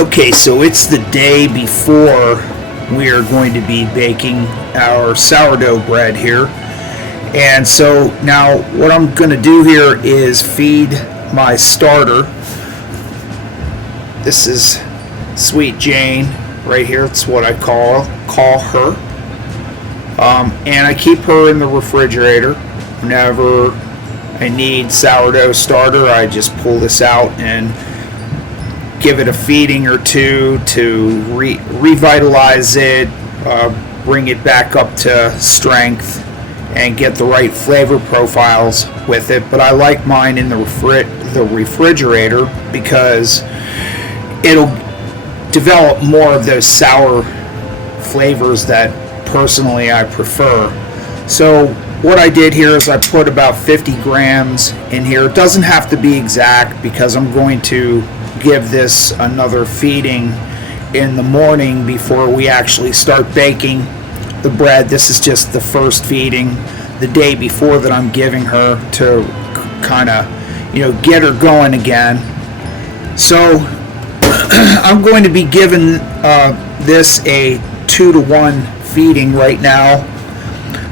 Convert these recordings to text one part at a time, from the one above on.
Okay, so it's the day before we are going to be baking our sourdough bread here. And so now what I'm going to do here is feed my starter. This is Sweet Jane right here. It's what I call her. And I keep her in the refrigerator. Whenever I need sourdough starter, I just pull this out and give it a feeding or two to revitalize it, bring it back up to strength, and get the right flavor profiles with it. But I like mine in the refrigerator because it'll develop more of those sour flavors that personally I prefer. So what I did here is I put about 50 grams in here. It doesn't have to be exact because I'm going to give this another feeding in the morning before we actually start baking the bread. This is just the first feeding the day before that I'm giving her to kind of, get her going again. So I'm going to be giving this a 2-to-1 feeding right now.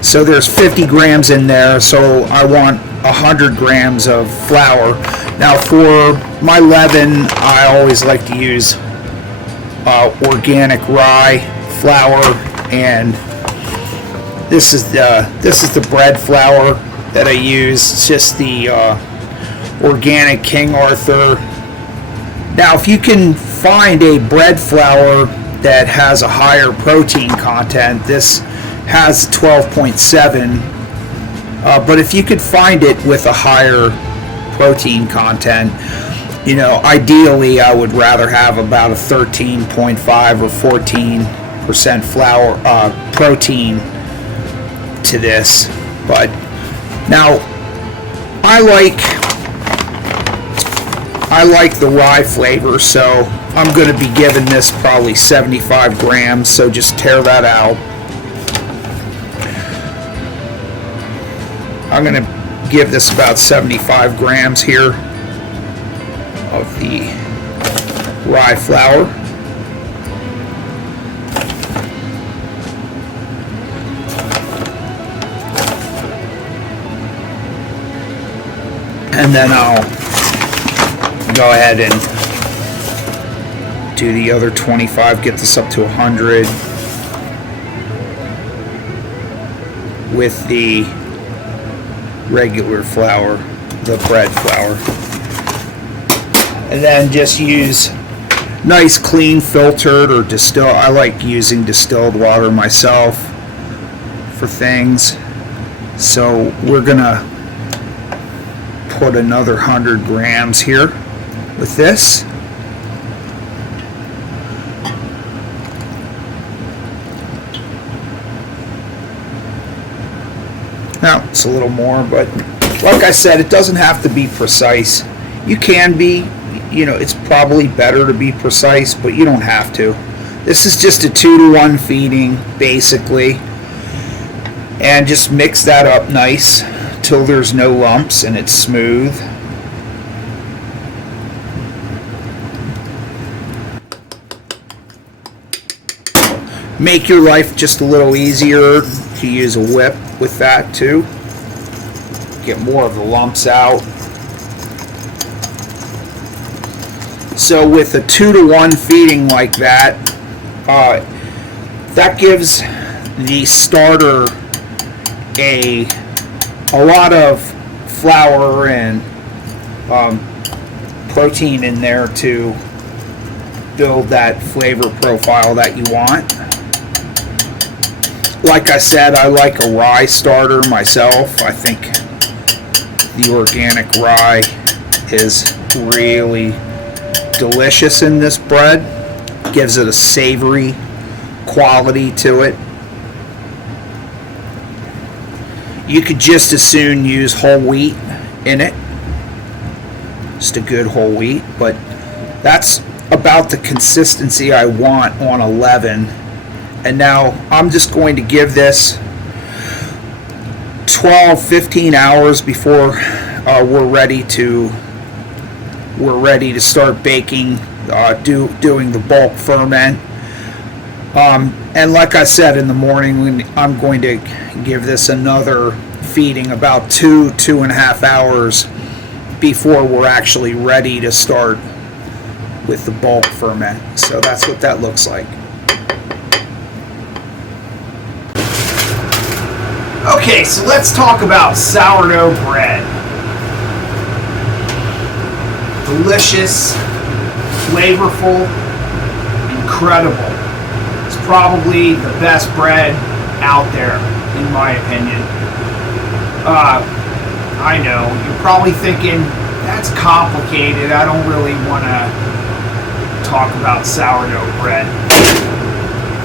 So there's 50 grams in there, so I want 100 grams of flour. Now for my leaven, I always like to use organic rye flour, and this is the bread flour that I use. It's just the organic King Arthur. Now if you can find a bread flour that has a higher protein content, this has 12.7, but if you could find it with a higher protein content, ideally I would rather have about a 13.5 or 14% flour protein to this. But now I like the rye flavor, so I'm going to be giving this probably 75 grams, so just tear that out. I'm going to give this about 75 grams here of the rye flour. And then I'll go ahead and do the other 25, get this up to 100 with the regular flour, the bread flour, and then just use nice clean filtered or distilled. I like using distilled water myself for things, so we're gonna put another 100 grams here with this. Now it's a little more, but like I said, it doesn't have to be precise. You can be, it's probably better to be precise, but you don't have to. This is just a 2-to-1 feeding basically, and just mix that up nice till there's no lumps and it's smooth. Make your life just a little easier to use a whip with that too. Get more of the lumps out. So with a 2-to-1 feeding like that, that gives the starter a lot of flour and protein in there to build that flavor profile that you want. Like I said, I like a rye starter myself. I think the organic rye is really delicious in this bread. Gives it a savory quality to it. You could just as soon use whole wheat in it. Just a good whole wheat, but that's about the consistency I want on a leaven. And now I'm just going to give this 12-15 hours before we're ready to start baking doing the bulk ferment. And like I said, in the morning, I'm going to give this another feeding, about 2.5 hours before we're actually ready to start with the bulk ferment. So that's what that looks like. Okay, so let's talk about sourdough bread. Delicious, flavorful, incredible. It's probably the best bread out there, in my opinion. I know, you're probably thinking, that's complicated. I don't really want to talk about sourdough bread.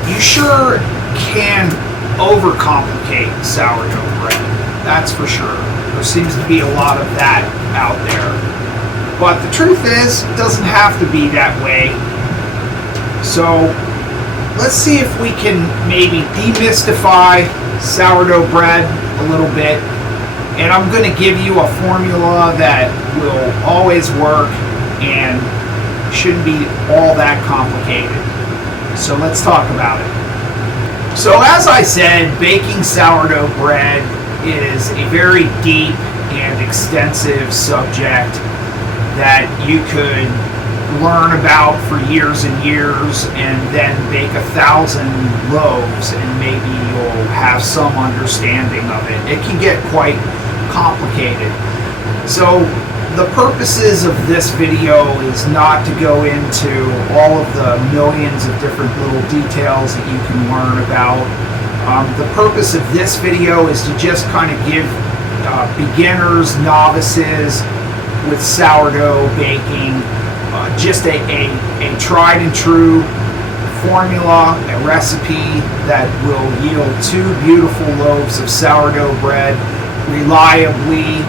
You sure can overcomplicate sourdough bread. That's for sure. There seems to be a lot of that out there. But the truth is, it doesn't have to be that way. So, let's see if we can maybe demystify sourdough bread a little bit. And I'm going to give you a formula that will always work and shouldn't be all that complicated. So let's talk about it. So as I said, baking sourdough bread is a very deep and extensive subject that you could learn about for years and years and then bake 1,000 loaves and maybe you'll have some understanding of it. It can get quite complicated. So the purposes of this video is not to go into all of the millions of different little details that you can learn about. The purpose of this video is to just kind of give beginners, novices with sourdough baking just a tried and true formula, a recipe that will yield 2 beautiful loaves of sourdough bread reliably.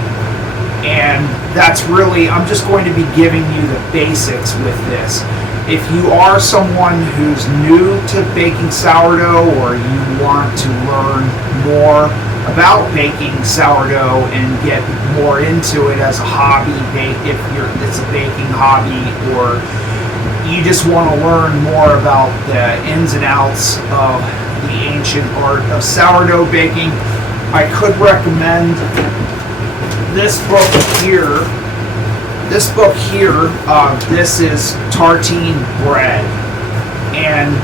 And that's really, I'm just going to be giving you the basics with this. If you are someone who's new to baking sourdough or you want to learn more about baking sourdough and get more into it as a hobby, if it's a baking hobby, or you just want to learn more about the ins and outs of the ancient art of sourdough baking, I could recommend this book here. This is Tartine Bread, and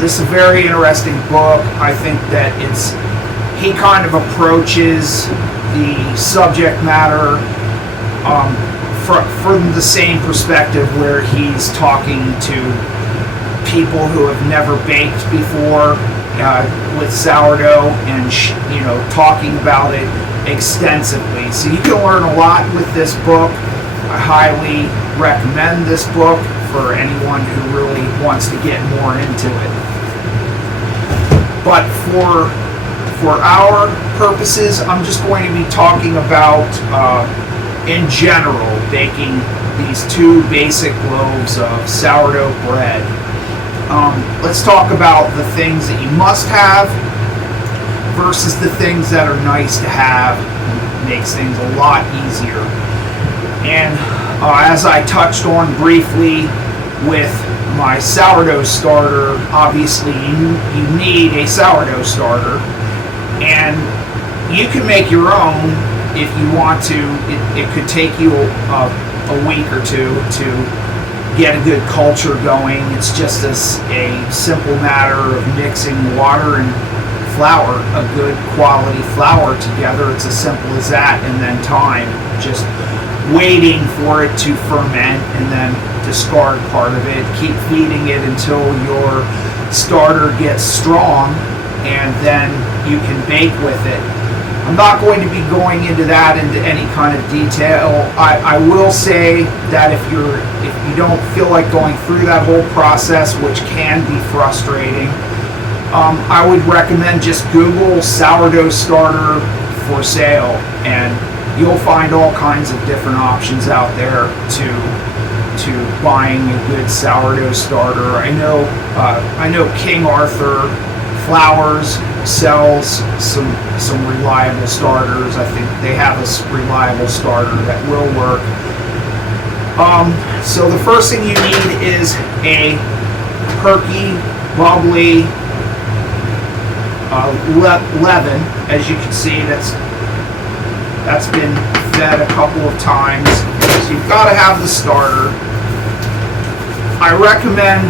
this is a very interesting book. I think that he kind of approaches the subject matter from the same perspective, where he's talking to people who have never baked before with sourdough and talking about it extensively. So you can learn a lot with this book. I highly recommend this book for anyone who really wants to get more into it. But for our purposes, I'm just going to be talking about, in general, baking these 2 basic loaves of sourdough bread. Let's talk about the things that you must have versus the things that are nice to have. It makes things a lot easier. And as I touched on briefly with my sourdough starter, obviously you need a sourdough starter, and you can make your own if you want to. It could take you a week or 2 to get a good culture going. It's just a simple matter of mixing water and flour, a good quality flour together. It's as simple as that, and then time, just waiting for it to ferment and then discard part of it. Keep feeding it until your starter gets strong, and then you can bake with it. I'm not going to be going into that into any kind of detail. I will say that if you don't feel like going through that whole process, which can be frustrating, I would recommend just Google sourdough starter for sale, and you'll find all kinds of different options out there to buying a good sourdough starter. I know King Arthur Flours sells some reliable starters. I think they have a reliable starter that will work. So the first thing you need is a perky, bubbly leaven. As you can see, that's been fed a couple of times. So you've got to have the starter. I recommend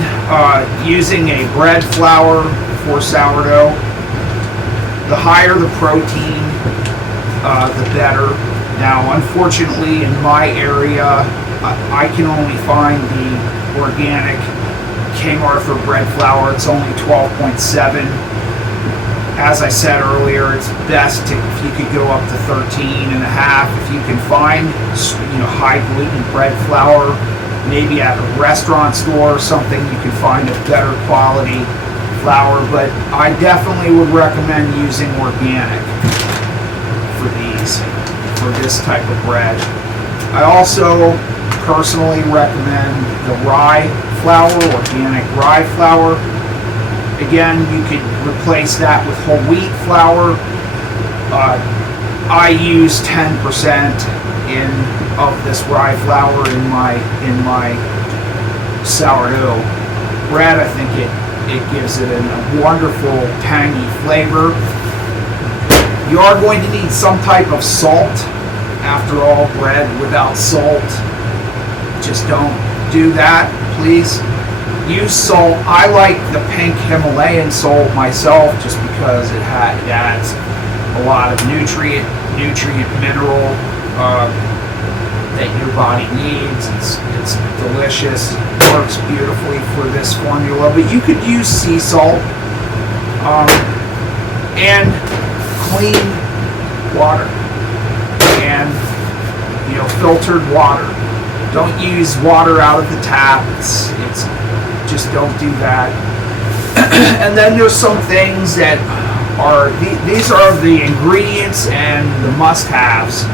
using a bread flour for sourdough. The higher the protein, the better. Now, unfortunately, in my area, I can only find the organic King Arthur bread flour. It's only 12.7. As I said earlier, it's best if you could go up to 13 and a half. If you can find, high gluten bread flour, maybe at a restaurant store or something, you can find a better quality flour. But I definitely would recommend using organic for this type of bread. I also personally recommend the rye flour, organic rye flour. Again, you could replace that with whole wheat flour. I use 10% of this rye flour in my sourdough bread. I think it gives it a wonderful tangy flavor. You are going to need some type of salt. After all, bread without salt, just don't do that, please. Use salt. I like the pink Himalayan salt myself, just because it adds a lot of nutrient mineral that your body needs. It's delicious. It works beautifully for this formula. But you could use sea salt and clean water and filtered water. Don't use water out of the tap. It's just don't do that. And then there's some things that are these are the ingredients and the must-haves.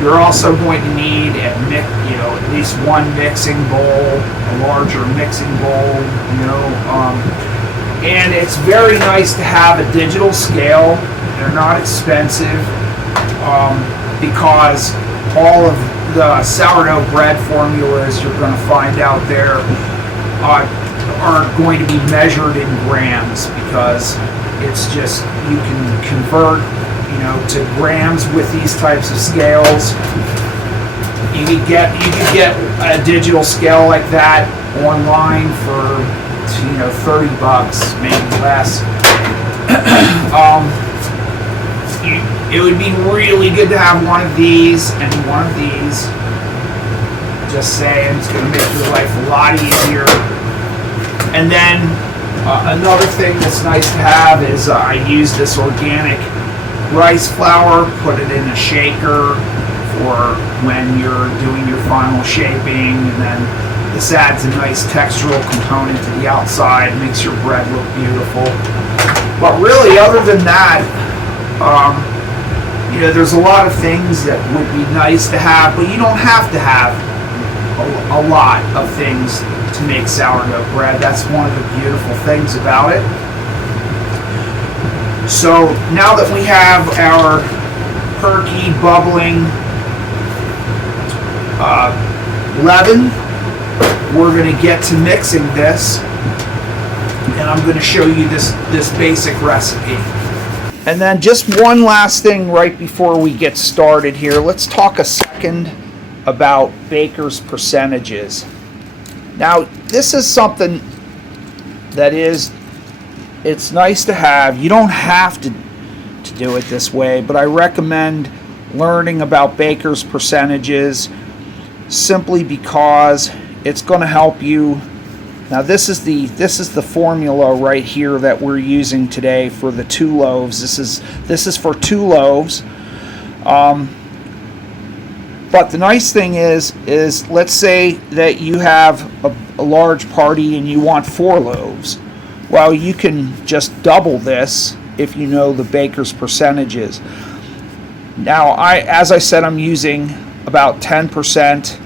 You're also going to need at least one mixing bowl, a larger mixing bowl. And it's very nice to have a digital scale. They're not expensive because all of the sourdough bread formulas you're going to find out there are going to be measured in grams, because it's just, you can convert to grams with these types of scales. You could get a digital scale like that online for $30, maybe less. It would be really good to have one of these and one of these. Just saying, it's going to make your life a lot easier. And then another thing that's nice to have is I use this organic rice flour, put it in a shaker for when you're doing your final shaping, and then this adds a nice textural component to the outside, makes your bread look beautiful. But really, other than that, there's a lot of things that would be nice to have, but you don't have to have a lot of things to make sourdough bread. That's one of the beautiful things about it. So now that we have our perky, bubbling leaven, we're going to get to mixing this, and I'm going to show you this basic recipe. And then just one last thing right before we get started here. Let's talk a second about baker's percentages. Now, this is something that it's nice to have. You don't have to do it this way, but I recommend learning about baker's percentages simply because it's going to help you. Now this is the formula right here that we're using today for the 2 loaves. This is for 2 loaves. But the nice thing is let's say that you have a large party and you want 4 loaves. Well, you can just double this if you know the baker's percentages. Now, as I said, I'm using about 10%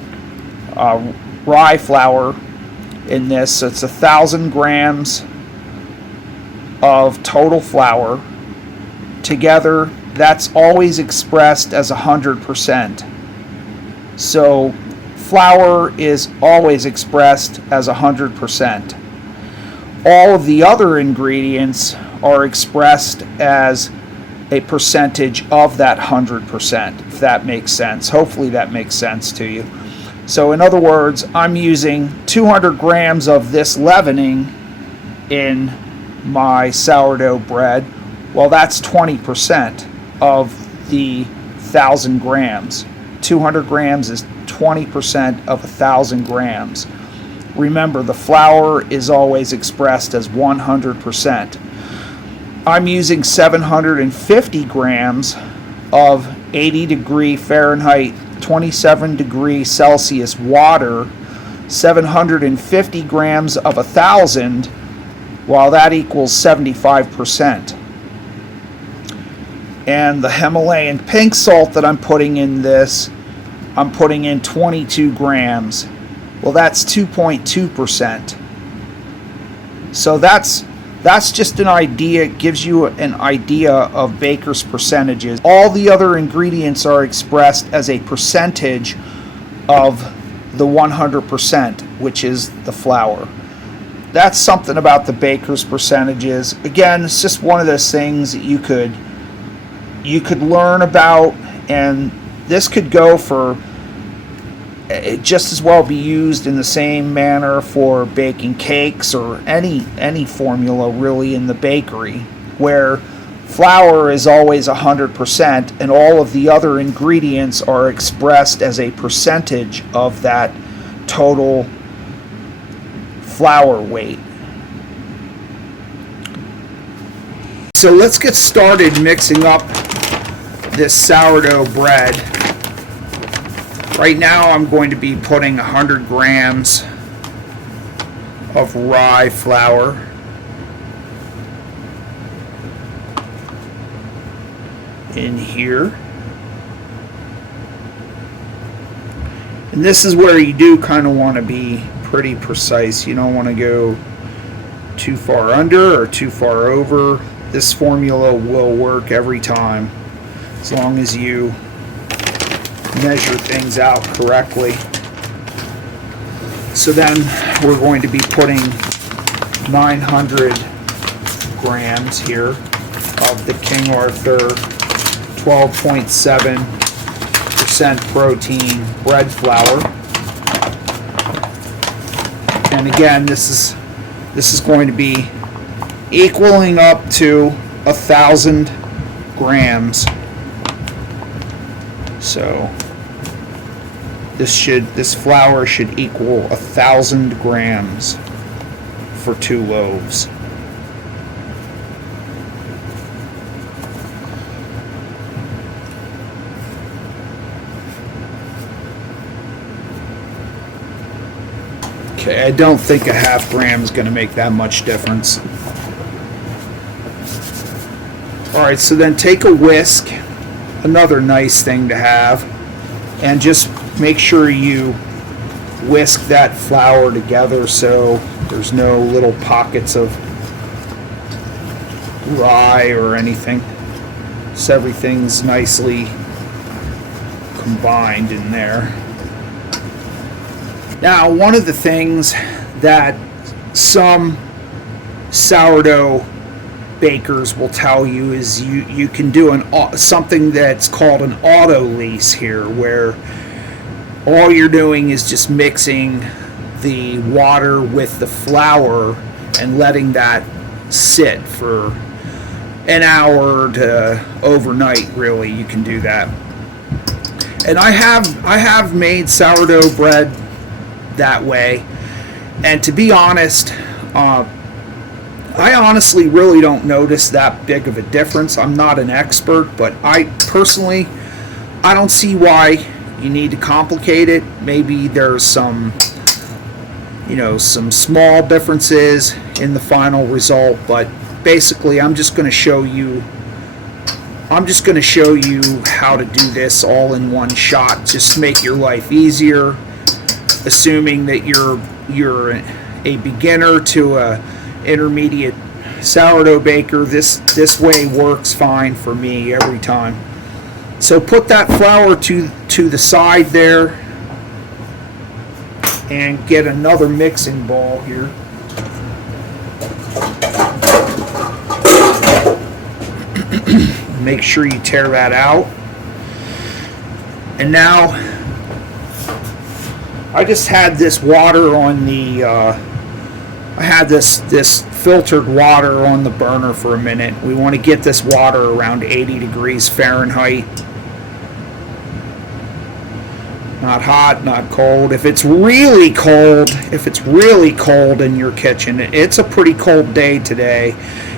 rye flour in this. So it's 1,000 grams of total flour. Together, that's always expressed as 100%. So flour is always expressed as 100%. All of the other ingredients are expressed as a percentage of that 100%, if that makes sense. Hopefully that makes sense to you. So in other words, I'm using 200 grams of this leavening in my sourdough bread. Well, that's 20% of the 1,000 grams. 200 grams is 20% of 1,000 grams. Remember, the flour is always expressed as 100%. I'm using 750 grams of 80 degree Fahrenheit, 27 degree Celsius water, 750 grams of 1,000, while that equals 75%. And the Himalayan pink salt that I'm putting in this, I'm putting in 22 grams. Well, that's 2.2%. So that's just an idea. It gives you an idea of baker's percentages. All the other ingredients are expressed as a percentage of the 100%, which is the flour. That's something about the baker's percentages. Again, it's just one of those things that you could learn about, and this could go for just as well be used in the same manner for baking cakes or any formula really in the bakery, where flour is always 100% and all of the other ingredients are expressed as a percentage of that total flour weight. So let's get started mixing up this sourdough bread. Right now I'm going to be putting 100 grams of rye flour in here. And this is where you do kind of want to be pretty precise. You don't want to go too far under or too far over. This formula will work every time as long as you measure things out correctly. So then we're going to be putting 900 grams here of the King Arthur 12.7% protein bread flour. And again, this is going to be equaling up to 1,000 grams. So this flour should equal 1,000 grams for 2 loaves. Okay, I don't think a half gram is going to make that much difference. Alright, so then take a whisk, another nice thing to have, and just make sure you whisk that flour together so there's no little pockets of rye or anything. So everything's nicely combined in there. Now, one of the things that some sourdough bakers will tell you is you can do something that's called an auto lease here, where all you're doing is just mixing the water with the flour and letting that sit for an hour to overnight. Really, you can do that. And I have made sourdough bread that way, and to be honest, I honestly really don't notice that big of a difference. I'm not an expert, but I personally don't see why you need to complicate it. Maybe there's some small differences in the final result, but basically I'm just going to show you how to do this all in one shot, just to make your life easier. Assuming that you're a beginner to a intermediate sourdough baker, this way works fine for me every time. So put that flour to the side there, and get another mixing bowl here. Make sure you tear that out. And now I just had this water on the I had this filtered water on the burner for a minute. We want to get this water around 80 degrees Fahrenheit. Not hot, not cold. If it's really cold in your kitchen, it's a pretty cold day today,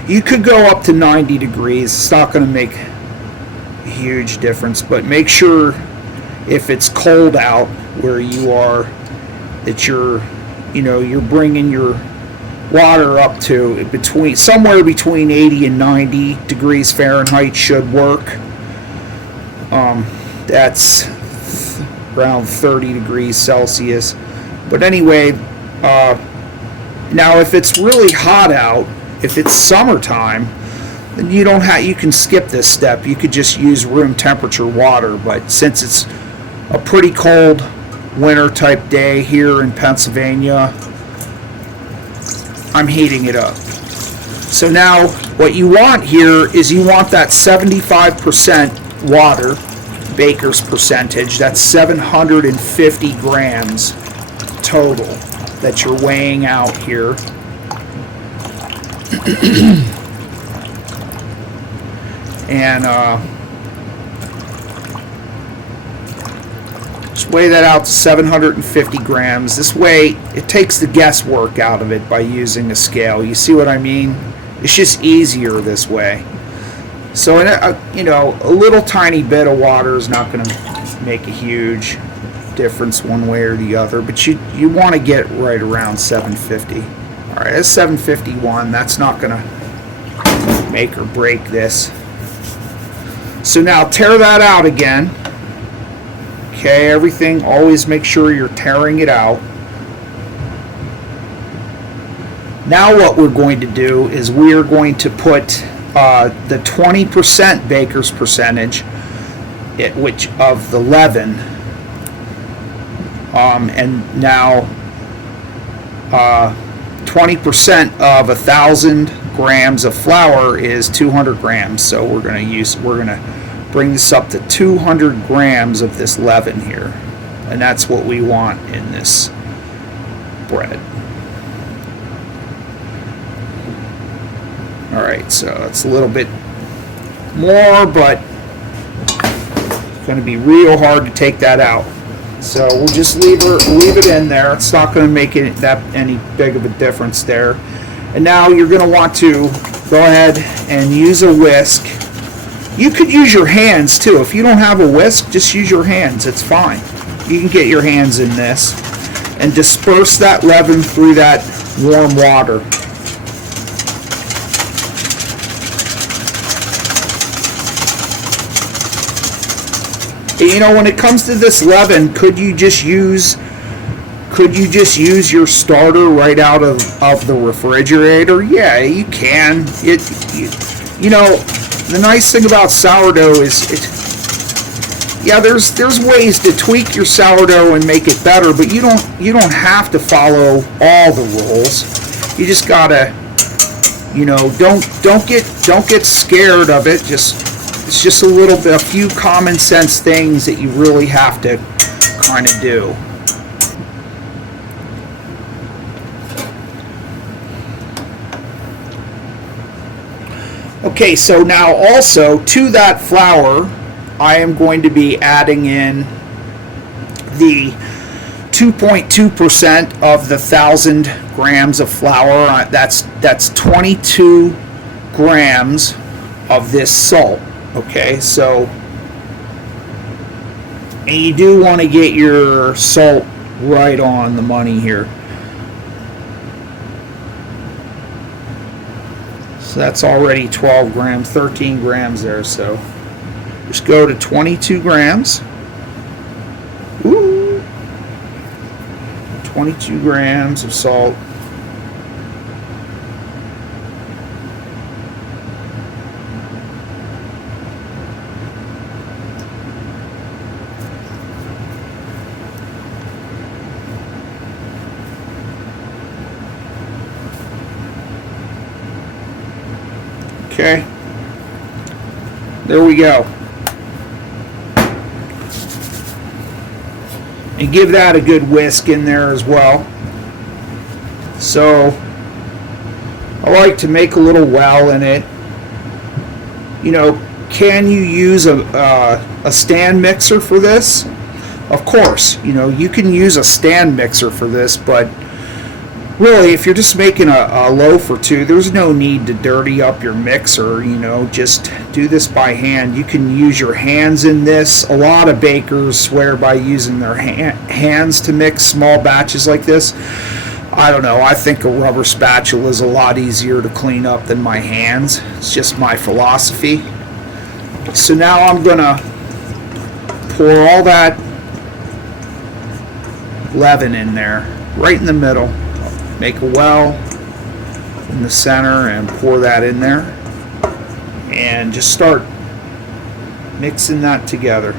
you could go up to 90 degrees. It's not going to make a huge difference, but make sure if it's cold out where you are that you're bringing your water up to somewhere between 80 and 90 degrees Fahrenheit should work. That's around 30 degrees Celsius. But anyway, now if it's really hot out, if it's summertime, then you can skip this step. You could just use room temperature water. But since it's a pretty cold winter type day here in Pennsylvania, I'm heating it up. So now what you want here is you want that 75% water, baker's percentage. That's 750 grams total that you're weighing out here. And just weigh that out to 750 grams. This way it takes the guesswork out of it by using a scale. You see what I mean? It's just easier this way. So a little tiny bit of water is not going to make a huge difference one way or the other, but you want to get right around 750. All right, that's 751. That's not going to make or break this. So now tear that out again. Okay, everything, always make sure you're tearing it out. Now what we're going to do is we are going to put the 20% baker's percentage, which of the leaven, and now 20% of 1,000 grams of flour is 200 grams. So we're going to bring this up to 200 grams of this leaven here, and that's what we want in this bread. All right, so it's a little bit more, but it's going to be real hard to take that out. So we'll just leave it in there. It's not going to make any big of a difference there. And now you're going to want to go ahead and use a whisk. You could use your hands too. If you don't have a whisk, just use your hands. It's fine. You can get your hands in this and disperse that leaven through that warm water. When it comes to this leaven, could you just use your starter right out of the refrigerator? Yeah, you can. The nice thing about sourdough is there's ways to tweak your sourdough and make it better, but you don't have to follow all the rules. You just gotta, don't get scared of it. It's just a few common sense things that you really have to kind of do. Okay, so now also to that flour, I am going to be adding in the 2.2% of the 1,000 grams of flour. That's 22 grams of this salt. Okay, so, and you do want to get your salt right on the money here. So that's already 12 grams, 13 grams there. So just go to 22 grams. Ooh, 22 grams of salt. Okay, there we go. And give that a good whisk in there as well. So I like to make a little well in it. You know, can you use a stand mixer for this? Of course, you know, you can use a stand mixer for this, but really, if you're just making a loaf or two, there's no need to dirty up your mixer. You know, just do this by hand. You can use your hands in this. A lot of bakers swear by using their hands to mix small batches like this. I don't know. I think a rubber spatula is a lot easier to clean up than my hands. It's just my philosophy. So now I'm going to pour all that leaven in there, right in the middle. Make a well in the center and pour that in there. And just start mixing that together.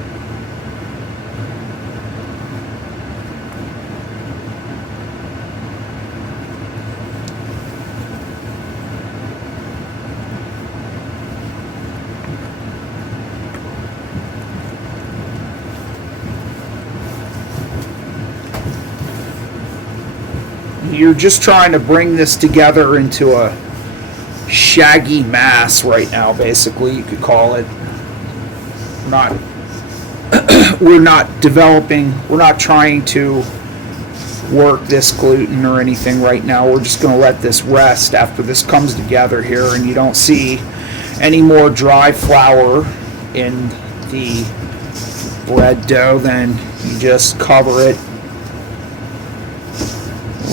You're just trying to bring this together into a shaggy mass right now, basically, you could call it. We're not trying to work this gluten or anything right now. We're just going to let this rest after this comes together here, and you don't see any more dry flour in the bread dough. Then you just cover it.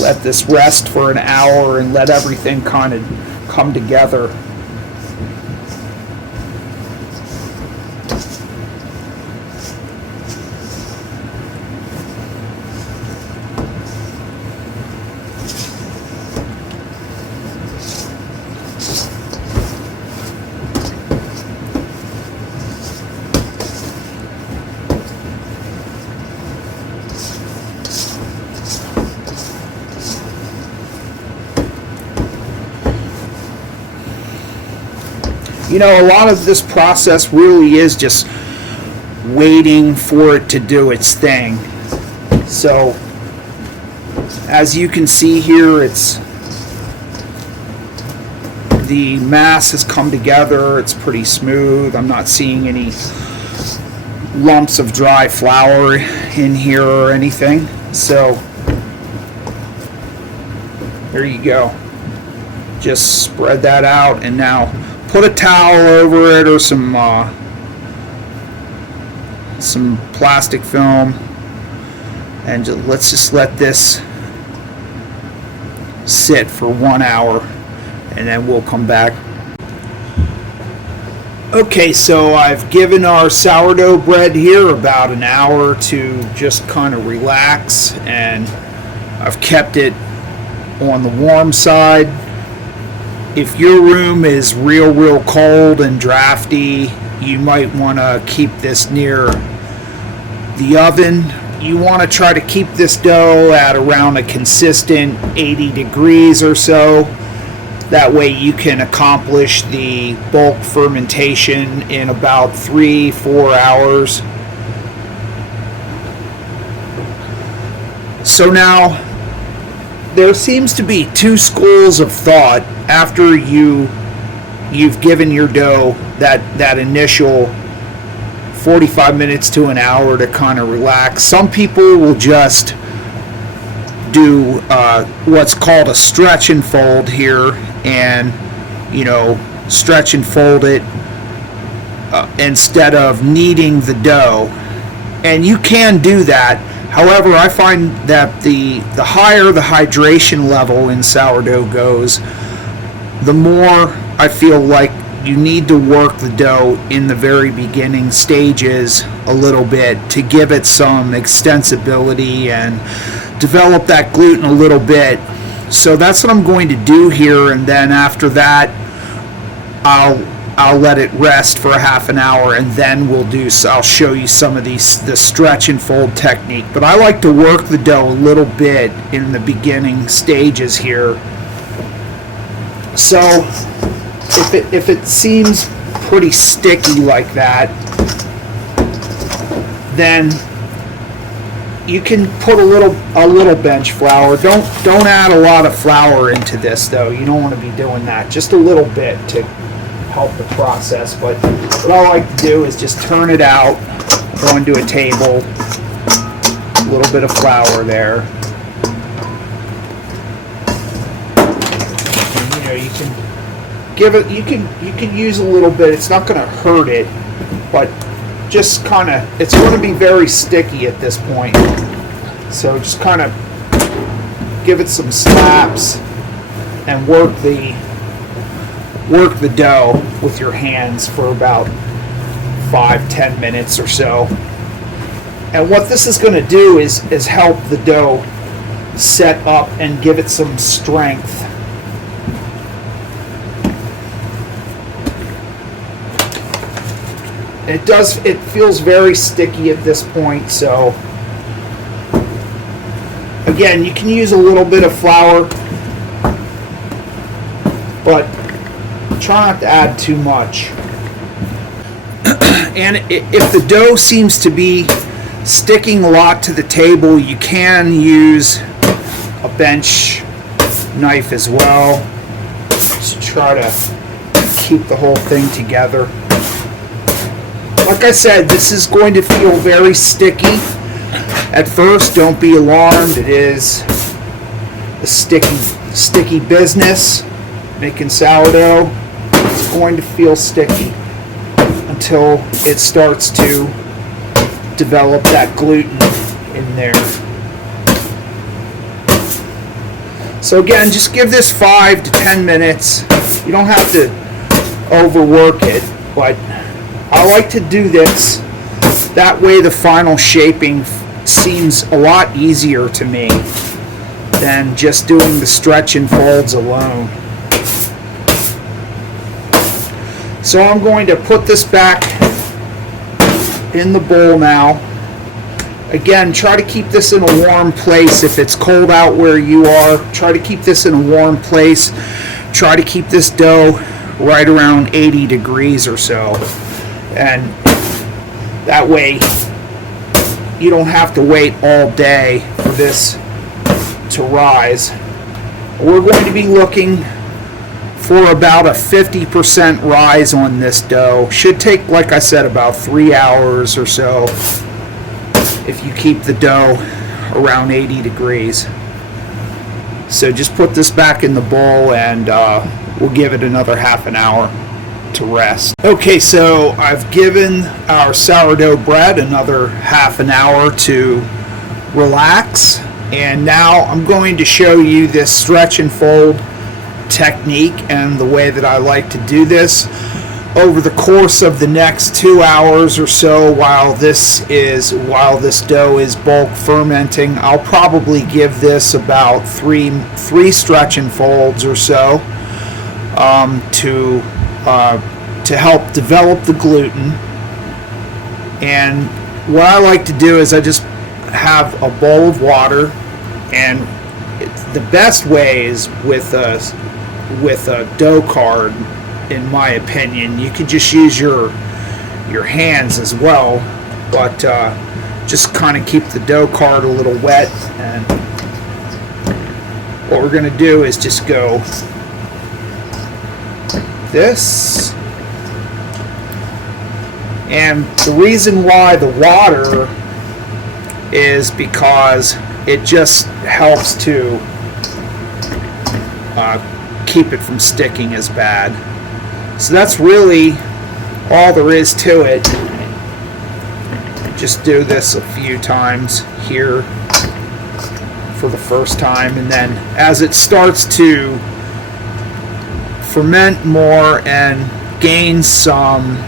Let this rest for an hour and let everything kind of come together. You know, a lot of this process really is just waiting for it to do its thing. So, as you can see here, the mass has come together. It's pretty smooth. I'm not seeing any lumps of dry flour in here or anything. So, there you go. Just spread that out, and now put a towel over it or some plastic film, and let's just let this sit for 1 hour, and then we'll come back. Okay, so I've given our sourdough bread here about an hour to just kind of relax, and I've kept it on the warm side. If your room is real cold and drafty, you might want to keep this near the oven. You want to try to keep this dough at around a consistent 80 degrees or so. That way you can accomplish the bulk fermentation in about 3-4 hours. So now, there seems to be two schools of thought after you've given your dough that initial 45 minutes to an hour to kind of relax. Some people will just do what's called a stretch and fold here, and stretch and fold it instead of kneading the dough, and you can do that. However, I find that the higher the hydration level in sourdough goes, the more I feel like you need to work the dough in the very beginning stages a little bit to give it some extensibility and develop that gluten a little bit. So that's what I'm going to do here, and then after that I'll let it rest for a half an hour, and then I'll show you some of the stretch and fold technique. But I like to work the dough a little bit in the beginning stages here. So if it seems pretty sticky like that, then you can put a little bench flour. Don't add a lot of flour into this though. You don't want to be doing that. Just a little bit to help the process. But what I like to do is just turn it out, go into a table, a little bit of flour there. And, you know, you can give it. You can use a little bit. It's not going to hurt it, but just kind of, it's going to be very sticky at this point. So just kind of give it some slaps and work the dough with your hands for about 5-10 minutes or so. And what this is going to do is help the dough set up and give it some strength. It feels very sticky at this point, so again, you can use a little bit of flour, but try not to add too much. And if the dough seems to be sticking a lot to the table, you can use a bench knife as well to try to keep the whole thing together. Like I said, this is going to feel very sticky at first. Don't be alarmed. It is a sticky business. Making sourdough, it's going to feel sticky until it starts to develop that gluten in there. So again, just give this 5 to 10 minutes. You don't have to overwork it, but I like to do this. That way the final shaping seems a lot easier to me than just doing the stretch and folds alone. So I'm going to put this back in the bowl now. Again, try to keep this in a warm place. If it's cold out where you are, try to keep this in a warm place. Try to keep this dough right around 80 degrees or so. And that way you don't have to wait all day for this to rise. We're going to be looking for about a 50% rise on this dough. Should take, like I said, about 3 hours or so if you keep the dough around 80 degrees. So just put this back in the bowl and we'll give it another half an hour to rest. Okay, so I've given our sourdough bread another half an hour to relax, and now I'm going to show you this stretch and fold technique and the way that I like to do this over the course of the next 2 hours or so while this dough is bulk fermenting. I'll probably give this about three stretch and folds or so to help develop the gluten. And what I like to do is I just have a bowl of water, and the best way is with a dough card, in my opinion. You could just use your hands as well, but just kind of keep the dough card a little wet. And what we're going to do is just go like this. And the reason why the water is because it just helps to keep it from sticking as bad. So that's really all there is to it. Just do this a few times here for the first time, and then as it starts to ferment more and gain some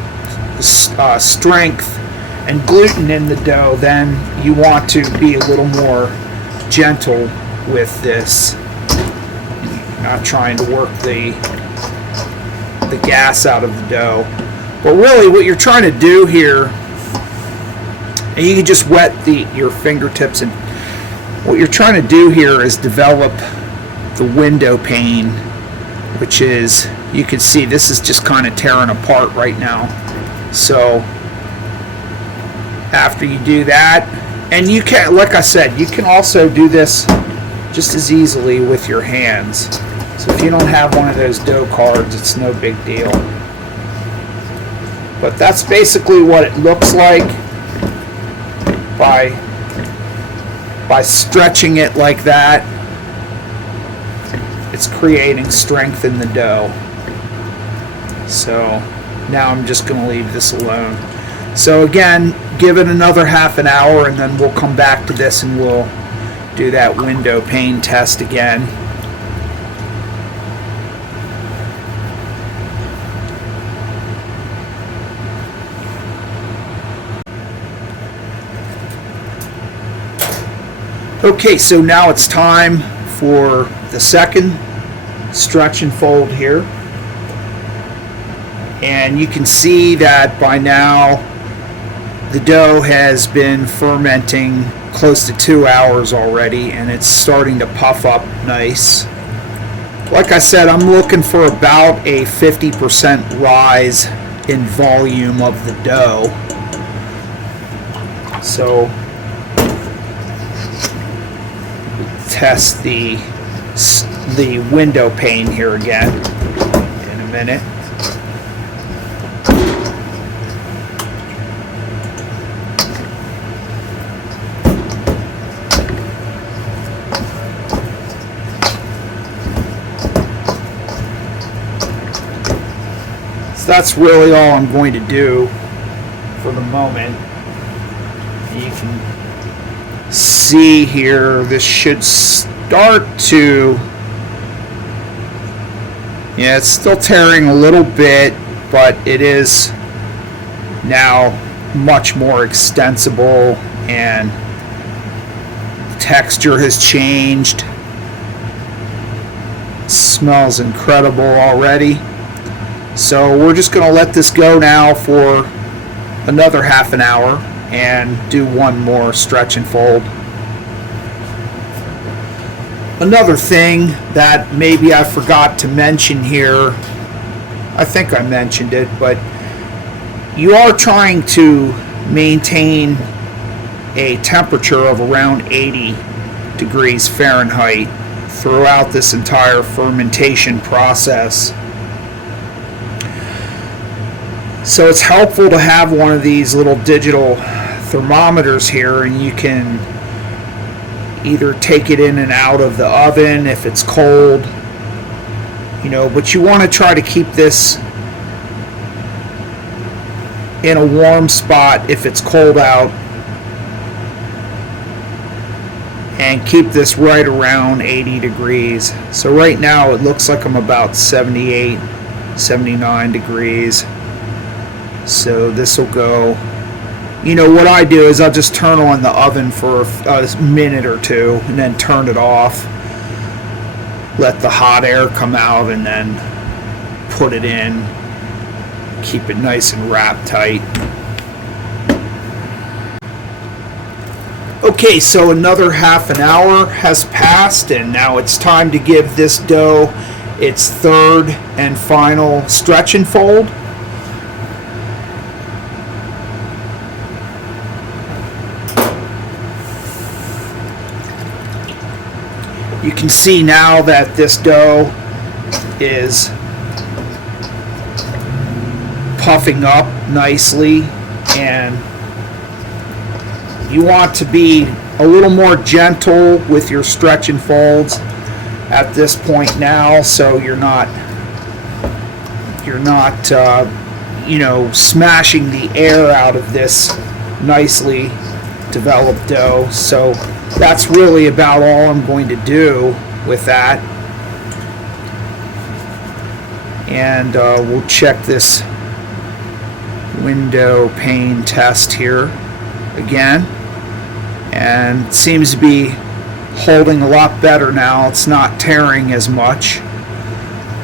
strength and gluten in the dough, then you want to be a little more gentle with this, not trying to work the gas out of the dough. But really what you're trying to do here, and you can just wet your fingertips, and what you're trying to do here is develop the window pane which is, you can see this is just kind of tearing apart right now. So after you do that, and you can, like I said, you can also do this just as easily with your hands. So if you don't have one of those dough cards, it's no big deal. But that's basically what it looks like by stretching it like that. It's creating strength in the dough. So now I'm just going to leave this alone. So again, give it another half an hour, and then we'll come back to this and we'll do that window pane test again. Okay, so now it's time for the second stretch and fold here. And you can see that by now the dough has been fermenting close to 2 hours already, and it's starting to puff up nice. Like I said, I'm looking for about a 50% rise in volume of the dough. So test the window pane here again in a minute. So that's really all I'm going to do for the moment. You can see here, this should start to, yeah, it's still tearing a little bit, but it is now much more extensible, and the texture has changed. It smells incredible already. So we're just going to let this go now for another half an hour and do one more stretch and fold. Another thing that maybe I forgot to mention here, I think I mentioned it, but you are trying to maintain a temperature of around 80 degrees Fahrenheit throughout this entire fermentation process. So it's helpful to have one of these little digital thermometers here, and you can either take it in and out of the oven if it's cold, but you want to try to keep this in a warm spot if it's cold out, and keep this right around 80 degrees. So right now it looks like I'm about 78, 79 degrees. So this will go, what I do is I'll just turn on the oven for a minute or two and then turn it off, let the hot air come out, and then put it in, keep it nice and wrapped tight. Okay, so another half an hour has passed, and now it's time to give this dough its third and final stretch and fold. You can see now that this dough is puffing up nicely, and you want to be a little more gentle with your stretch and folds at this point now, so you're not smashing the air out of this nicely developed dough. So that's really about all I'm going to do with that. And we'll check this window pane test here again. And it seems to be holding a lot better now. It's not tearing as much.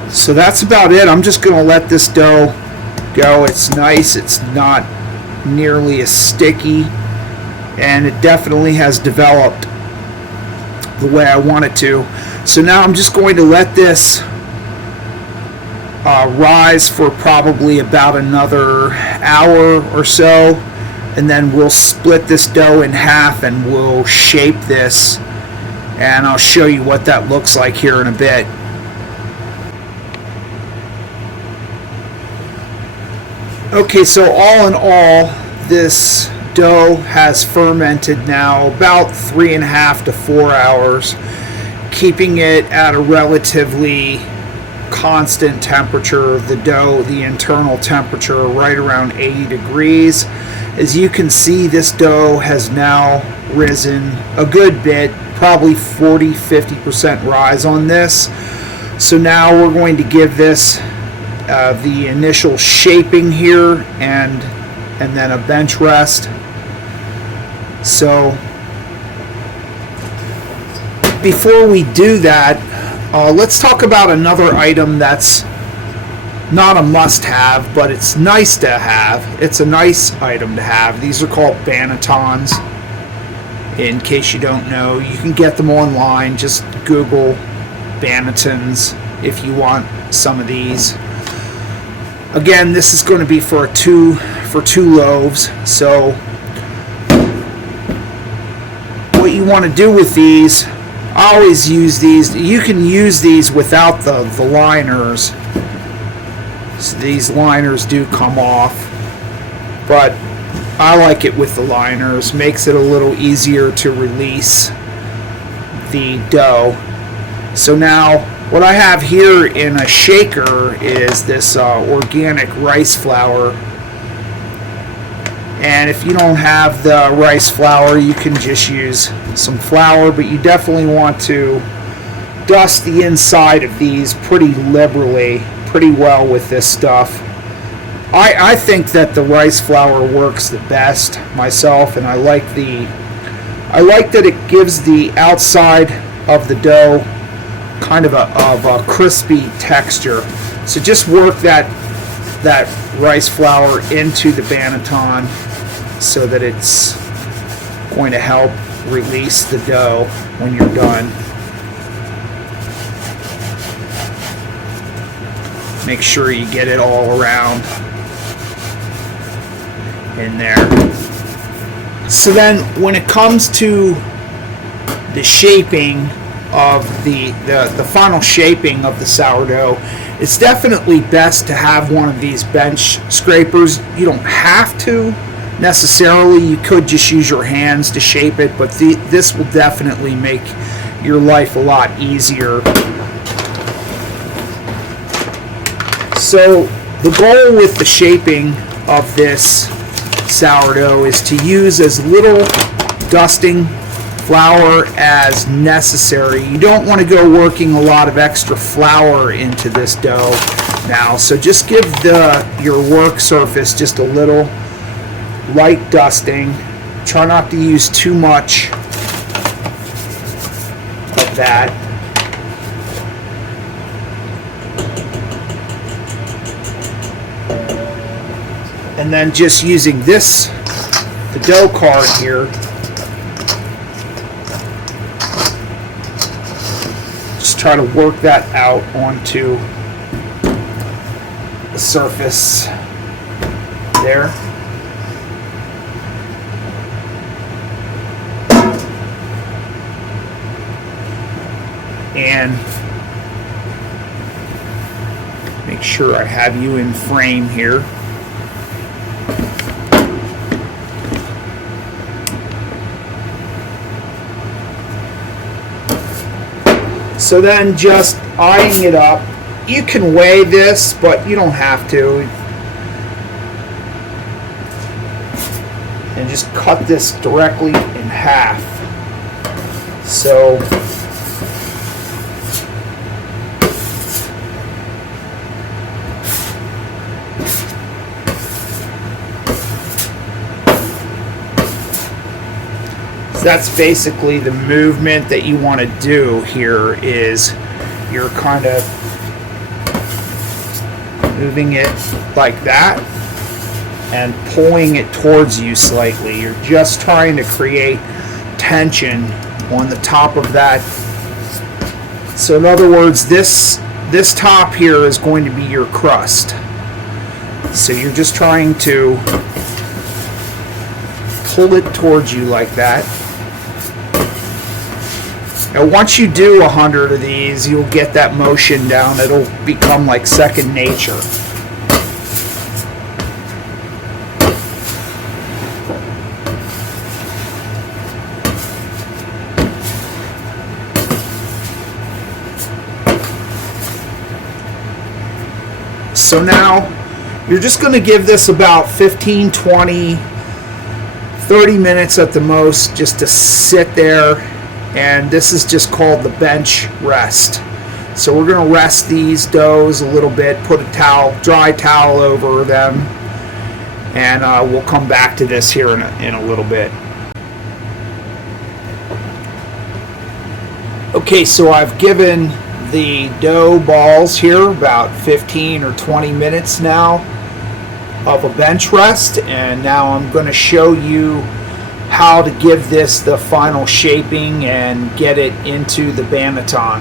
So that's about it. I'm just going to let this dough go. It's nice. It's not nearly as sticky, and it definitely has developed the way I want it to. So now I'm just going to let this rise for probably about another hour or so, and then we'll split this dough in half and we'll shape this, and I'll show you what that looks like here in a bit. Okay, so all in all, this dough has fermented now about 3.5 to 4 hours, keeping it at a relatively constant temperature of the dough, the internal temperature right around 80 degrees. As you can see, this dough has now risen a good bit, probably 40-50% rise on this. So now we're going to give this the initial shaping here and then a bench rest. So before we do that, let's talk about another item that's not a must-have, but it's nice to have. It's a nice item to have. These are called bannetons. In case you don't know, you can get them online. Just Google bannetons if you want some of these. Again, this is going to be for two loaves. So what you want to do with these, I always use these. You can use these without the liners. So these liners do come off, but I like it with the liners. Makes it a little easier to release the dough. So now what I have here in a shaker is this organic rice flour. And if you don't have the rice flour, you can just use some flour, but you definitely want to dust the inside of these pretty liberally, pretty well with this stuff. I think that the rice flour works the best myself, and I like that it gives the outside of the dough kind of a crispy texture. So just work that rice flour into the banneton so that it's going to help release the dough when you're done. Make sure you get it all around in there. So then when it comes to the shaping of the final shaping of the sourdough, it's definitely best to have one of these bench scrapers. You don't have to necessarily. You could just use your hands to shape it, but this will definitely make your life a lot easier. So the goal with the shaping of this sourdough is to use as little dusting flour as necessary. You don't want to go working a lot of extra flour into this dough now, so just give your work surface just a little light dusting. Try not to use too much of that. And then just using the dough card here, just try to work that out onto the surface there. And make sure I have you in frame here. So then just eyeing it up. You can weigh this, but you don't have to. And just cut this directly in half. So that's basically the movement that you want to do here. Is you're kind of moving it like that and pulling it towards you slightly. You're just trying to create tension on the top of that. So in other words, this this top here is going to be your crust. So you're just trying to pull it towards you like that. Now once you do 100 of these, you'll get that motion down. It'll become like second nature. So now you're just going to give this about 15, 20, 30 minutes at the most just to sit there, and this is just called the bench rest. So we're going to rest these doughs a little bit, put a towel, dry towel over them, and we'll come back to this here in a little bit. Okay, so I've given the dough balls here about 15 or 20 minutes now of a bench rest, and now I'm going to show you how to give this the final shaping and get it into the banneton.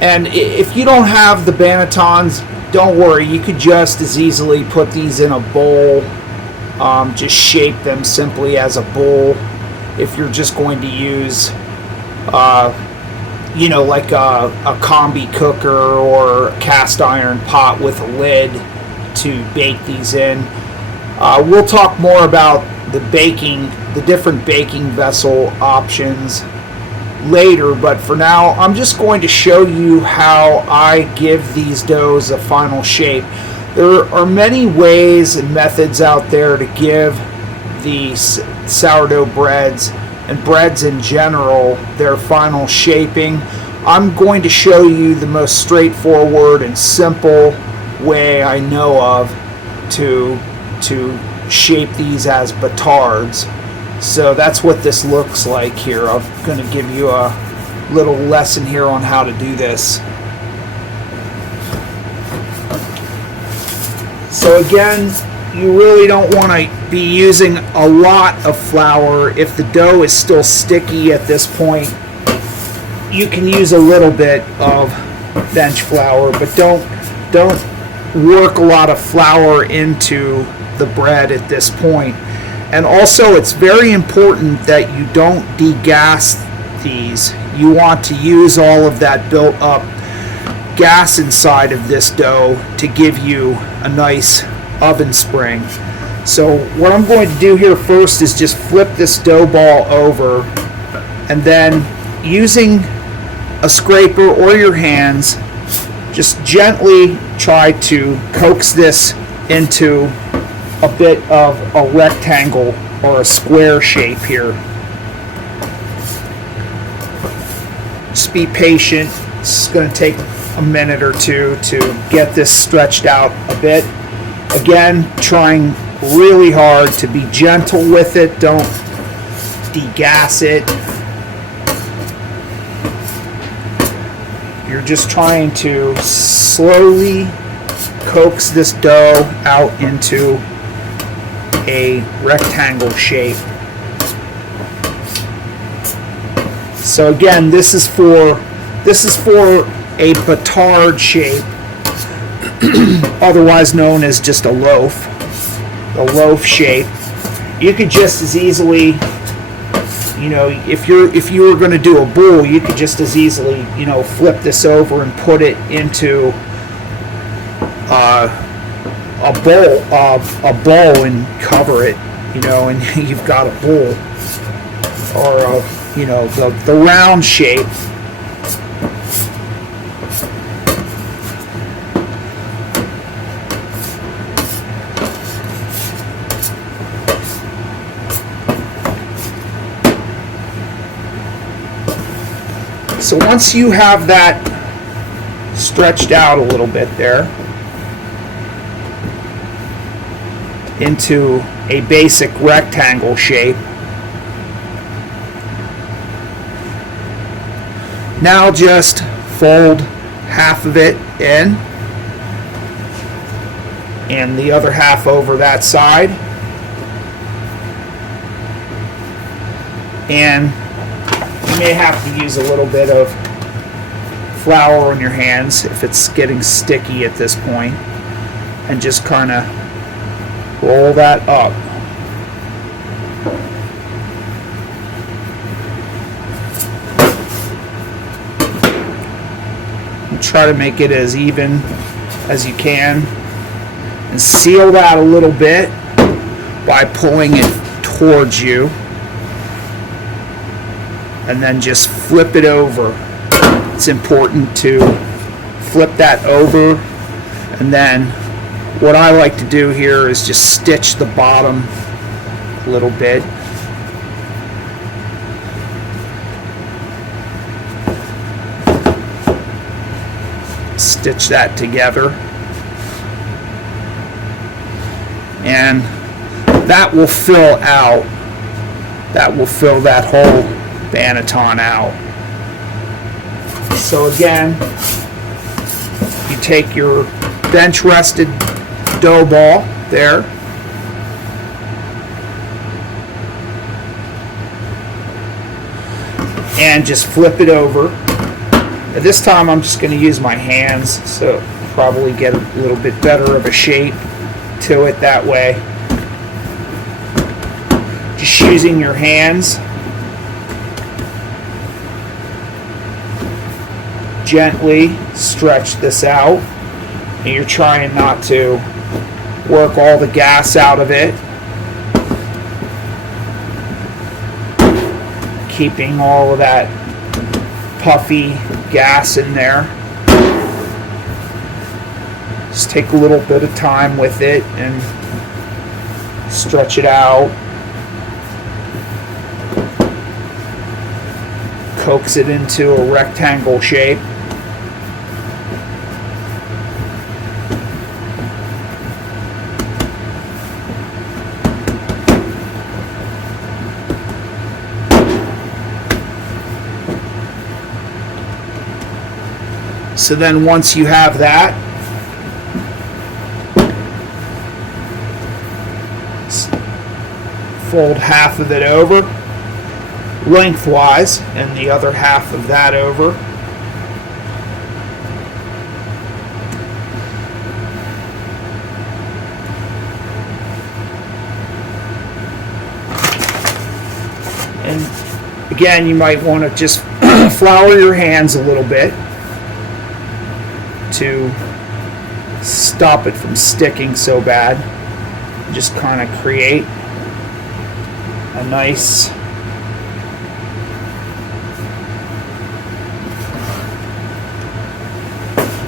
And if you don't have the bannetons, don't worry, you could just as easily put these in a bowl, just shape them simply as a bowl if you're just going to use you know, like a combi cooker or a cast iron pot with a lid to bake these in. We'll talk more about the different baking vessel options later, but for now I'm just going to show you how I give these doughs a final shape. There are many ways and methods out there to give these sourdough breads and breads in general their final shaping. I'm going to show you the most straightforward and simple way I know of to shape these as batards. So that's what this looks like here. I'm going to give you a little lesson here on how to do this. So again, you really don't want to be using a lot of flour. If the dough is still sticky at this point, you can use a little bit of bench flour, but don't work a lot of flour into the bread at this point. And also, it's very important that you don't degas these. You want to use all of that built up gas inside of this dough to give you a nice oven spring. So what I'm going to do here first is just flip this dough ball over, and then using a scraper or your hands, just gently try to coax this into a bit of a rectangle or a square shape here. Just be patient. It's going to take a minute or two to get this stretched out a bit. Again, trying really hard to be gentle with it. Don't degas it. You're just trying to slowly coax this dough out into a rectangle shape. So again, this is for a batard shape, otherwise known as just a loaf shape. You could just as easily, you know, if you were going to do a bowl, you could just as easily, you know, flip this over and put it into a bowl and cover it, you know, and you've got a bowl, or you know, the round shape. So once you have that stretched out a little bit there into a basic rectangle shape, now just fold half of it in and the other half over that side, and you may have to use a little bit of flour on your hands if it's getting sticky at this point, and just kind of roll that up. And try to make it as even as you can, and seal that a little bit by pulling it towards you, and then just flip it over. It's important to flip that over, and then what I like to do here is just stitch the bottom a little bit. Stitch that together, and that will fill out, that will fill that whole banneton out. So again, you take your bench rested dough ball there, and just flip it over. This time I'm just going to use my hands, so probably get a little bit better of a shape to it that way. Just using your hands, gently stretch this out, and you're trying not to work all the gas out of it, keeping all of that puffy gas in there. Just take a little bit of time with it and stretch it out. Coax it into a rectangle shape. So then once you have that, fold half of it over lengthwise and the other half of that over. And again, you might want to just flour your hands a little bit to stop it from sticking so bad. Just kind of create a nice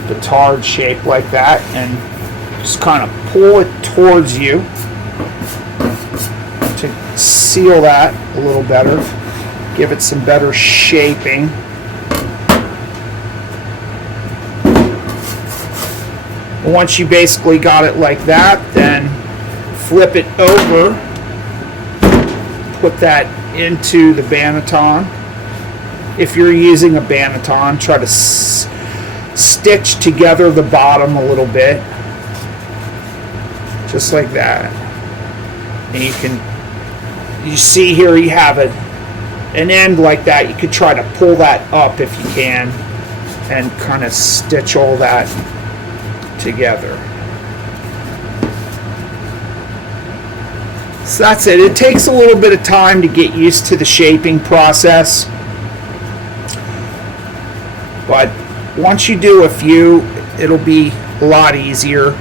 petard shape like that, and just kind of pull it towards you to seal that a little better, give it some better shaping. Once you basically got it like that, then flip it over, put that into the banneton. If you're using a banneton, try to stitch together the bottom a little bit, just like that. And you see here you have an end like that. You could try to pull that up if you can, and kind of stitch all that together. So that's it. It takes a little bit of time to get used to the shaping process, but once you do a few, it'll be a lot easier.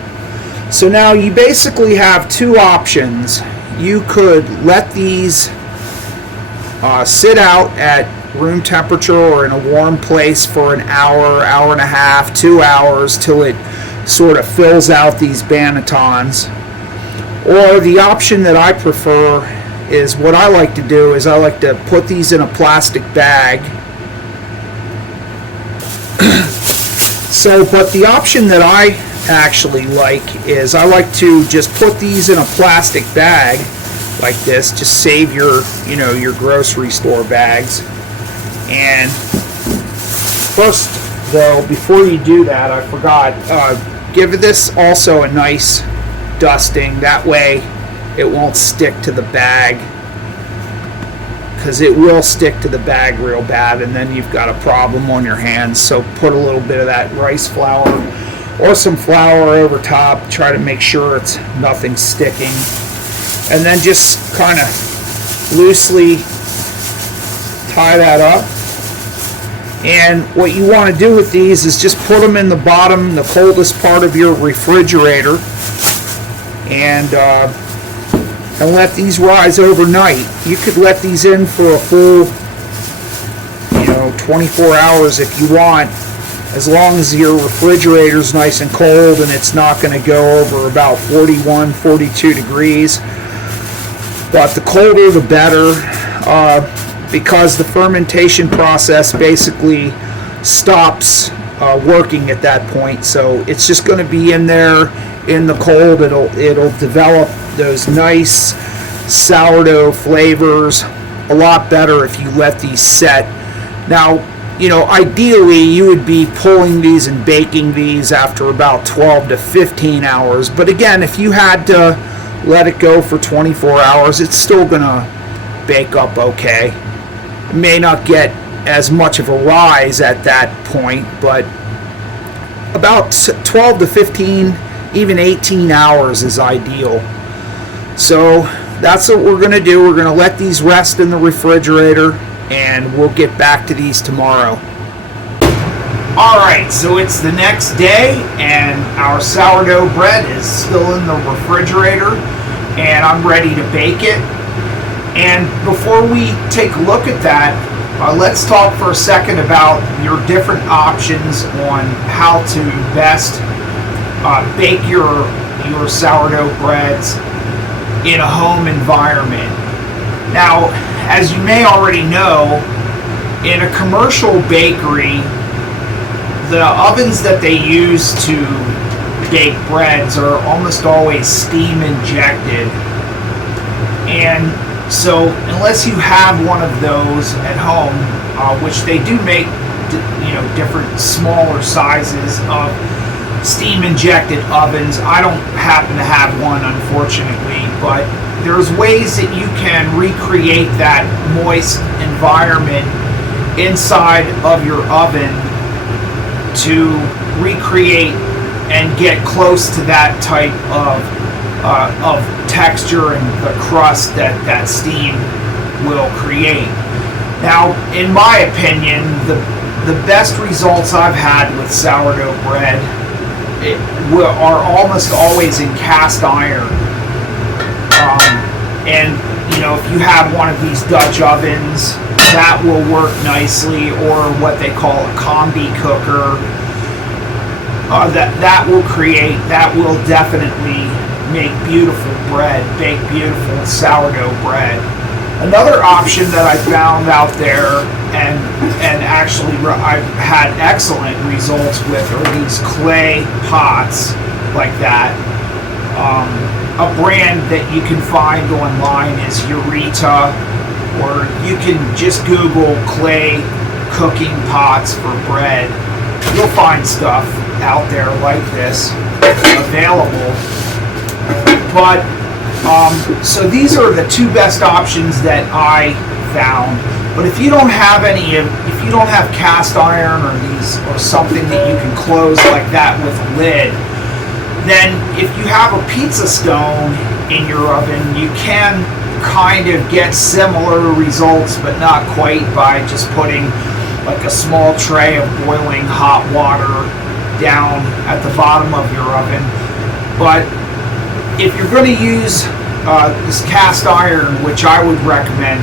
So now you basically have two options. You could let these sit out at room temperature or in a warm place for an hour, hour and a half, 2 hours, till it sort of fills out these bannetons. Or the option that I prefer is, what I like to do is I like to put these in a plastic bag. But the option that I actually like is I like to just put these in a plastic bag like this. Just save your grocery store bags. And first, though, before you do that, I forgot, give this also a nice dusting. That way it won't stick to the bag, because it will stick to the bag real bad, and then you've got a problem on your hands. So put a little bit of that rice flour or some flour over top. Try to make sure it's nothing sticking, and then just kind of loosely tie that up. And what you want to do with these is just put them in the bottom, the coldest part of your refrigerator, and let these rise overnight. You could let these in for a full, 24 hours if you want, as long as your refrigerator's nice and cold and it's not going to go over about 41, 42 degrees. But the colder the better, because the fermentation process basically stops working at that point. So it's just going to be in there in the cold. It'll develop those nice sourdough flavors a lot better if you let these set. Now, ideally you would be pulling these and baking these after about 12 to 15 hours. But again, if you had to let it go for 24 hours, it's still gonna bake up okay. It may not get as much of a rise at that point, but about 12 to 15, even 18 hours is ideal. So that's what we're going to do. We're going to let these rest in the refrigerator, and we'll get back to these tomorrow. Alright, so it's the next day, and our sourdough bread is still in the refrigerator, and I'm ready to bake it. And before we take a look at that, let's talk for a second about your different options on how to best bake your sourdough breads in a home environment. Now, as you may already know, in a commercial bakery, the ovens that they use to bake breads are almost always steam injected. And so unless you have one of those at home, which they do make, different smaller sizes of steam injected ovens. I don't happen to have one, unfortunately, but there's ways that you can recreate that moist environment inside of your oven to recreate and get close to that type of texture and the crust that steam will create. Now, in my opinion, the best results I've had with sourdough bread are almost always in cast iron. And if you have one of these Dutch ovens, that will work nicely, or what they call a combi cooker. That will definitely make beautiful bread, bake beautiful sourdough bread. Another option that I found out there, and actually I've had excellent results with, are these clay pots like that. A brand that you can find online is Eureka, or you can just Google clay cooking pots for bread. You'll find stuff out there like this available. But so these are the two best options that I found. But if you don't have if you don't have cast iron or something that you can close like that with a lid, then if you have a pizza stone in your oven, you can kind of get similar results, but not quite, by just putting like a small tray of boiling hot water down at the bottom of your oven. But if you're going to use this cast iron, which I would recommend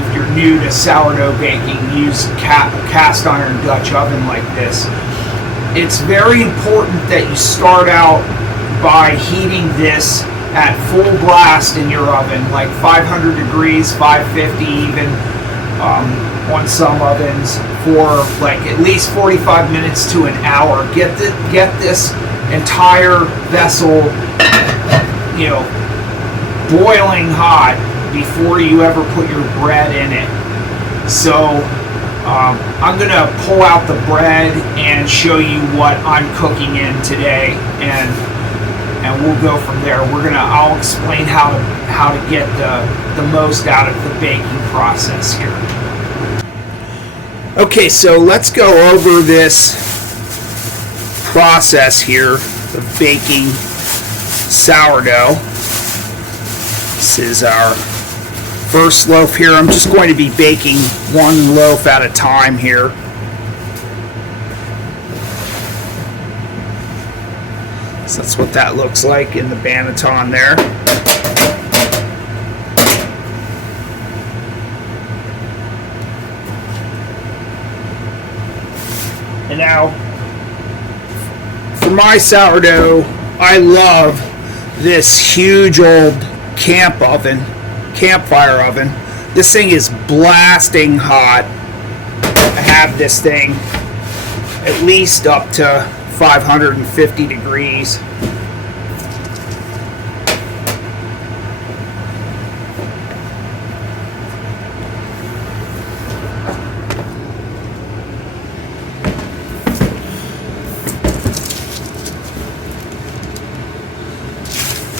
if you're new to sourdough baking, use a cast iron Dutch oven like this. It's very important that you start out by heating this at full blast in your oven, like 500 degrees, 550 even, on some ovens, for like at least 45 minutes to an hour. Get this entire vessel, boiling hot before you ever put your bread in it. So I'm gonna pull out the bread and show you what I'm cooking in today, and and we'll go from there. I'll explain how to get the most out of the baking process here. Okay, so let's go over this process here of baking sourdough. This is our first loaf here. I'm just going to be baking one loaf at a time here. So that's what that looks like in the banneton there. And now, for my sourdough, I love this huge old campfire oven. This thing is blasting hot. I have this thing at least up to 550 degrees.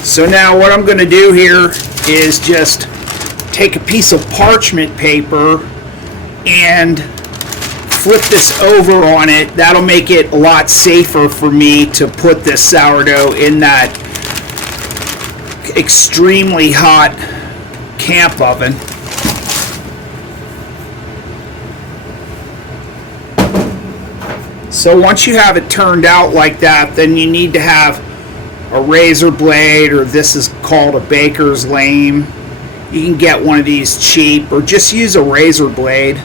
So now what I'm going to do here is just take a piece of parchment paper and flip this over on it. That'll make it a lot safer for me to put this sourdough in that extremely hot camp oven. So once you have it turned out like that, then you need to have a razor blade, or this is called a baker's lame. You can get one of these cheap, or just use a razor blade,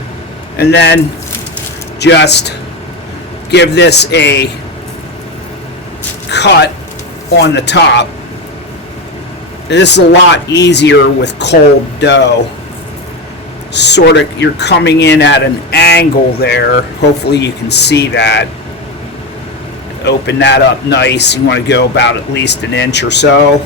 and then just give this a cut on the top. This is a lot easier with cold dough. Sort of, you're coming in at an angle there. Hopefully you can see that. Open that up nice. You want to go about at least an inch or so.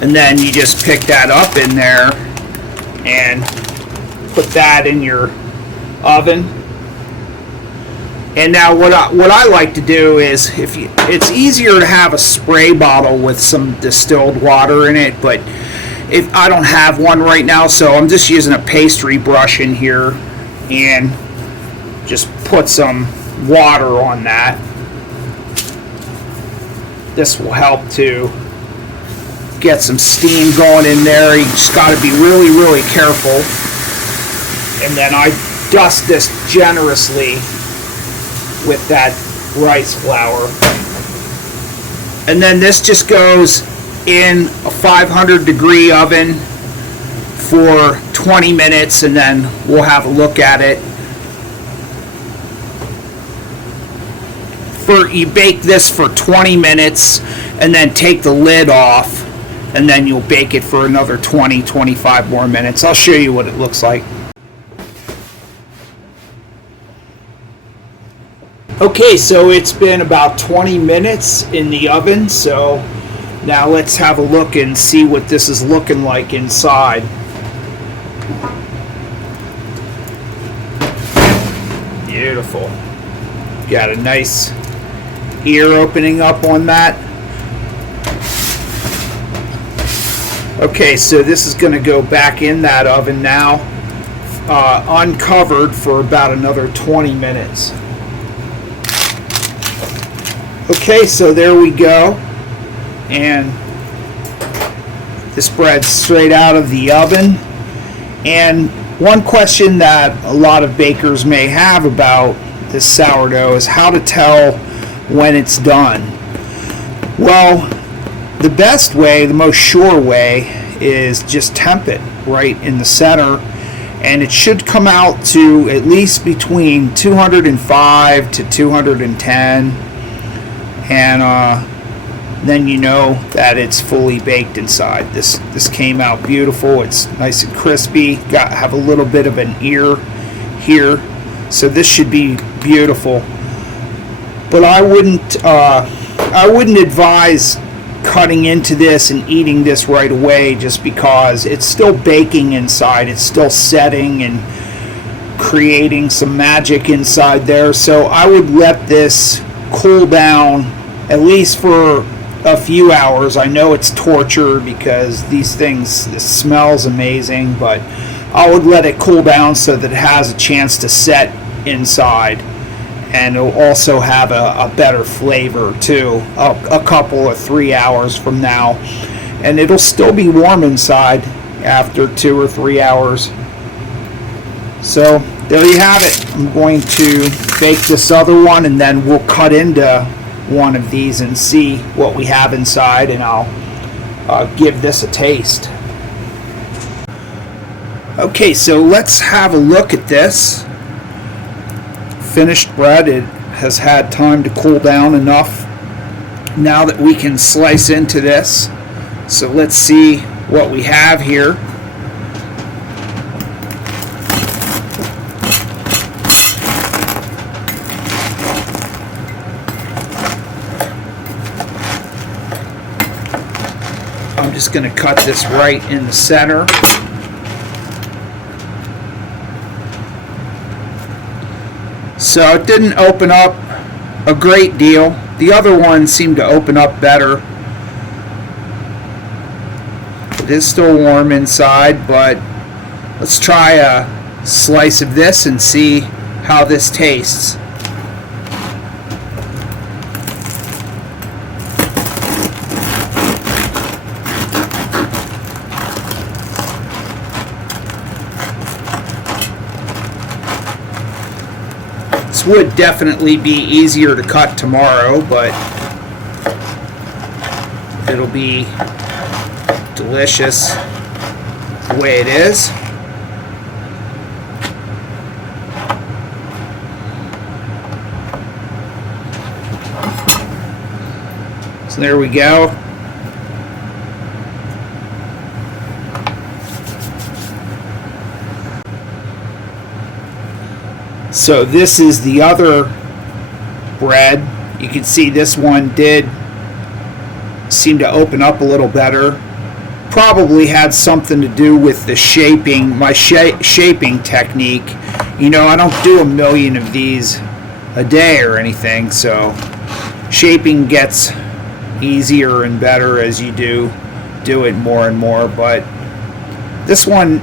And then you just pick that up in there and put that in your oven. And now what I like to do is, it's easier to have a spray bottle with some distilled water in it, but if I don't have one right now, so I'm just using a pastry brush in here and just put some water on that. This will help to get some steam going in there. You just got to be really, really careful. And then I dust this generously with that rice flour. And then this just goes in a 500 degree oven for 20 minutes, and then we'll have a look at it. You bake this for 20 minutes and then take the lid off, and then you'll bake it for another 20-25 more minutes. I'll show you what it looks like. Okay, so it's been about 20 minutes in the oven, so now let's have a look and see what this is looking like inside. Beautiful. Got a nice ear opening up on that. Okay, so this is going to go back in that oven now, uncovered for about another 20 minutes. Okay, so there we go. And this bread's straight out of the oven. And one question that a lot of bakers may have about this sourdough is how to tell when it's done. Well, the best way, the most sure way, is just temp it right in the center, and it should come out to at least between 205 to 210, and then you know that it's fully baked inside. This came out beautiful. It's nice and crispy. Have a little bit of an ear here, so this should be beautiful. But I wouldn't advise cutting into this and eating this right away, just because it's still baking inside. It's still setting and creating some magic inside there. So I would let this cool down at least for a few hours. I know it's torture because these things, it smells amazing, but I would let it cool down so that it has a chance to set inside, and it'll also have a better flavor too, a couple or 3 hours from now, and it'll still be warm inside after 2 or 3 hours. So there you have it. I'm going to bake this other one, and then we'll cut into one of these and see what we have inside, and I'll give this a taste. Okay, so let's have a look at this finished bread. It has had time to cool down enough now that we can slice into this. So let's see what we have here. I'm just going to cut this right in the center. So it didn't open up a great deal. The other one seemed to open up better. It is still warm inside, but let's try a slice of this and see how this tastes. This would definitely be easier to cut tomorrow, but it'll be delicious the way it is. So there we go. So this is the other bread. You can see this one did seem to open up a little better. Probably had something to do with the shaping, my shaping technique. You know, I don't do a million of these a day or anything, so shaping gets easier and better as you do it more and more. But this one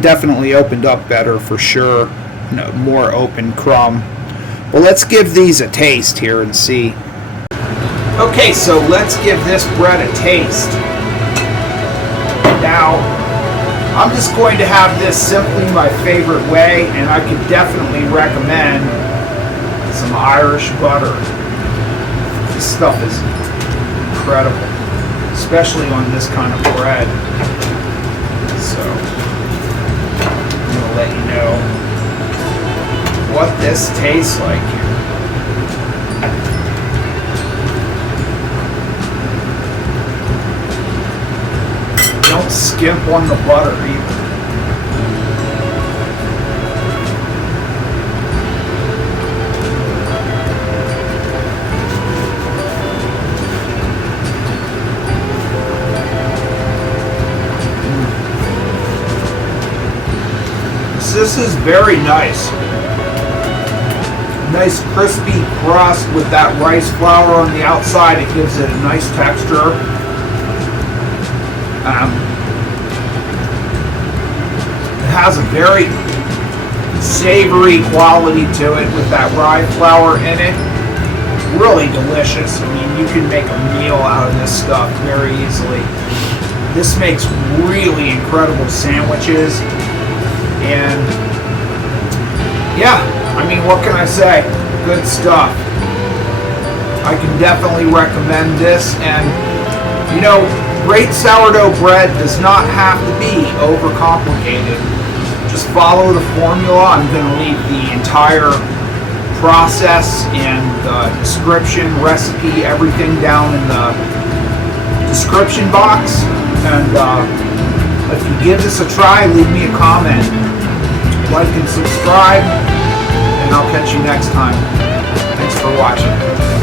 definitely opened up better for sure. No, more open crumb. Well, let's give these a taste here and see. Okay, so let's give this bread a taste. Now, I'm just going to have this simply my favorite way, and I could definitely recommend some Irish butter. This stuff is incredible, especially on this kind of bread. So, I'm going to let you know what this tastes like here. Don't skimp on the butter either. This is very nice. Nice crispy crust with that rice flour on the outside. It gives it a nice texture. It has a very savory quality to it with that rye flour in it. Really delicious. I mean, you can make a meal out of this stuff very easily. This makes really incredible sandwiches. And yeah, I mean, what can I say? Good stuff. I can definitely recommend this. And, you know, great sourdough bread does not have to be overcomplicated. Just follow the formula. I'm going to leave the entire process and the description, recipe, everything down in the description box. And if you give this a try, leave me a comment. Like and subscribe. And I'll catch you next time. Thanks for watching.